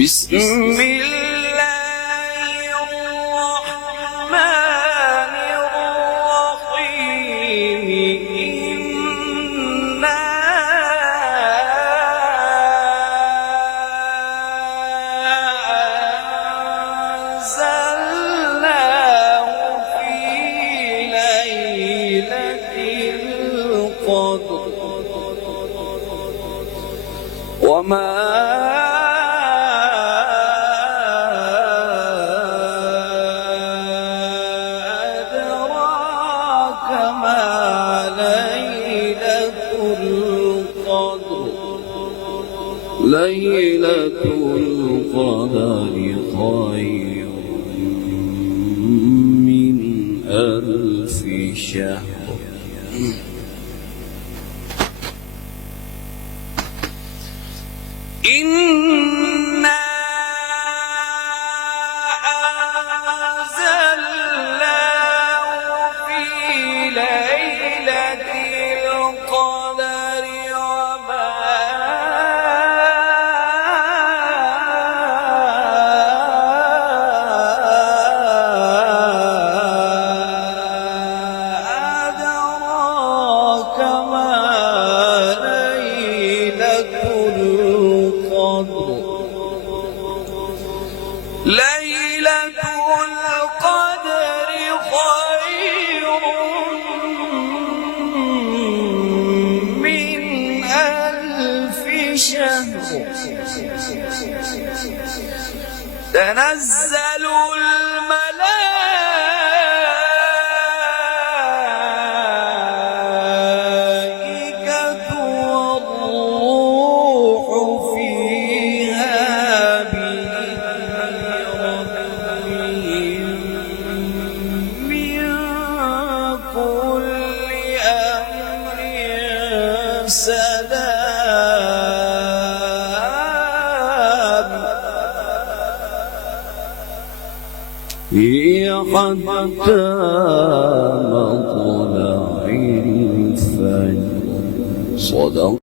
بسم الله الرحمن الرحيم إنا أنزلناه في ليلة القدر وما أدراك ما ليلة القدر ليلة القدر خير من ألف شهر إنا أنزلناه في ليلة القدر وما أدراك ما ليلة ليلة القدر خير من ألف شهر تنزل الملائكة والروح فيها هي حتى مطلع الفجر صدق